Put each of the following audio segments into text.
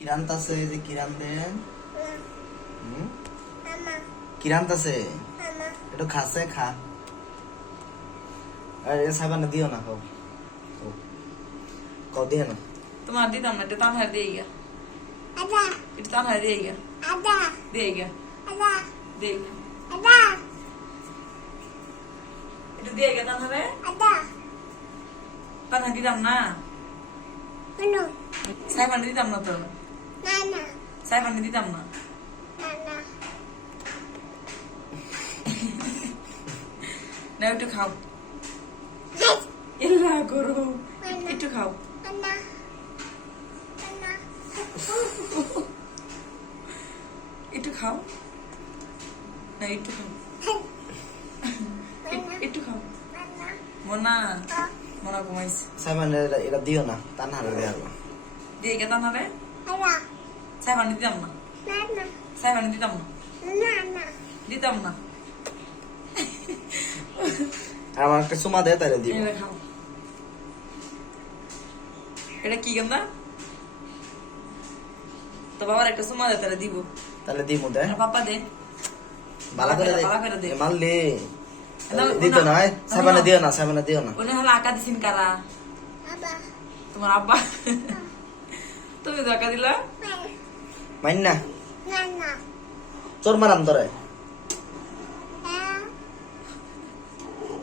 কিরান্ত আছে যে কিরান্তে কিরান্ত আছে একটু খাসে খা আরে সাবানে দিও না খাও কও দিও না তোমার দিতাম না এটা তানহার দিয়ে গিয়া আদা এটা তানহার দিয়ে গিয়া আদা দিয়ে গিয়া আদা দিয়ে গিয়া আদা এটা দিয়ে গিয়া তানহারে আদা তানহার দিতাম না কেন সাইবান দিতাম না তো না না সাইবান দিতাম না না না না একটু খাও এলা করো একটু খাও একটু খাও না একটু খাও একটু খাও মনা মনা ঘুমাইছে সাবানে এটা দিও না তানহারে দেও দিয়ে গে তানহারে সাইবান দিতাম না সাইবান দিতাম না দিতাম না আমার একটা সুমা দে তাইলে দিব খাও এটা কি গন্ধা তো বাবার একটা সুমা দে তাহলে দিব তাহলে দিব দে পাপা দে ভালো করে দে মাল দে না, দিত না সাবানে দিও না সাবানে দিও না উনি হলো আঁকা দিছেন কারা তোমার আব্বা তুমি তো আঁকা দিলা মাইন না চোর মারাম ধরে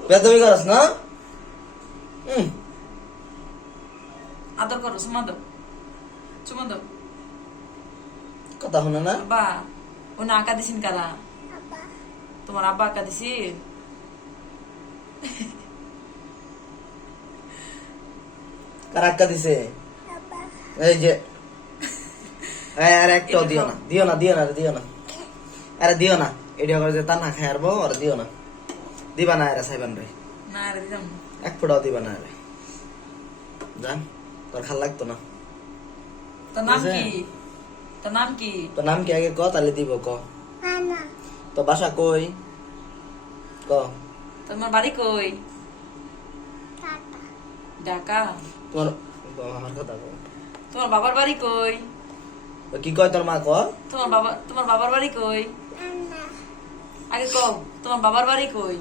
বেদবি করস না আদর করো সুমা দাও চুমা দাও কথা শুনে না আব্বা উনি আঁকা দিছেন কারা তোমার আব্বা আঁকা দিছেন কার আক্কা দিছে এই যে আরে একটাও দিও না দিও না দিও না দিও না আরে দিও না এডিও করে যে তা না খাই আরবো আর দিও না দিবা না আরে সাইবান রে না রে দিতাম না। এক ফোটাও দিবা না আরে যা তোর ভাল লাগতো না তোর নাম বুঝলে? কি তোর নাম কি তোর নাম কি আগে ক তাহলে দিব ক তো বাসা কই ক তোমার বাড়ি কই ঢাকা তোমার আমার কথা কও তোমার বাবার বাড়ি কই তো কি কয় তোর মা ক তোমার বাবার বাড়ি কই আগে কও তোমার বাবার বাড়ি কই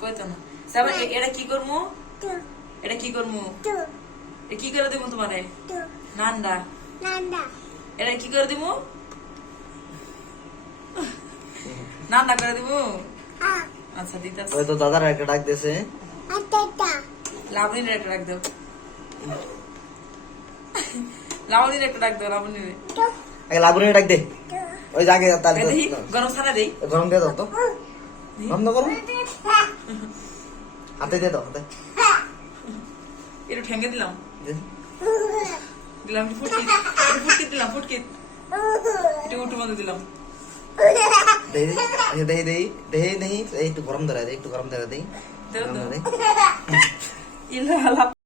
কই তো না সাবা এটা কি করমু এটা কি করমু এটা কি করে দিমু তোমারে নান্ডা এটা কি করে দিমু নান্ডা করে দিমু আচ্ছা দিতাছ ওই তো দাদার একটা ডাক দিয়েছে লাবণীর একটা ডাক দাও লাবণীর একটা ডাক দাও লাবণীর আগে লাগুনি ডাক দে ওই জাগে তাহলে দেখি গরম ছাড়া দেই গরম দিয়ে দাও তো গরম না গরম হাতে দিয়ে দাও হাতে একটু ঠেঙ্গে দিলাম দে। দিলাম একটু ফুটকি দিলাম ফুটকি একটু উঠু মধ্যে দিলাম দেই দেই দেই দেই দেই এই একটু গরম ধরে দেই একটু গরম ধরে দেই দেও গরম তো ধরে দেই ইলা